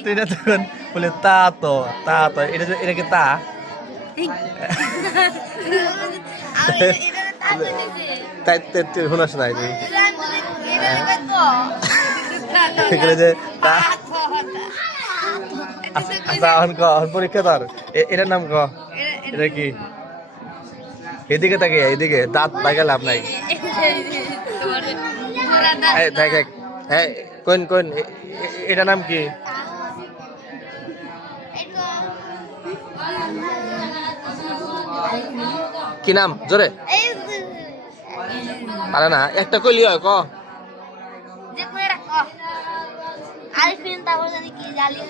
তুই না তখন বলে তা তো এটা কি তা তাই তুই শুনাস নাই তুই এখানে যে তা আচ্ছা পরীক্ষা তোর এটার নাম ক এটা কি এদিকে তাকে এদিকে দাঁত তাকে লাভ নাই দেখ হ্যাঁ কোন কোন এটার নাম কি কি নাম জোরে পারে না একটা কইলি হয় ক আরিফিন তারপর জানি কি জালি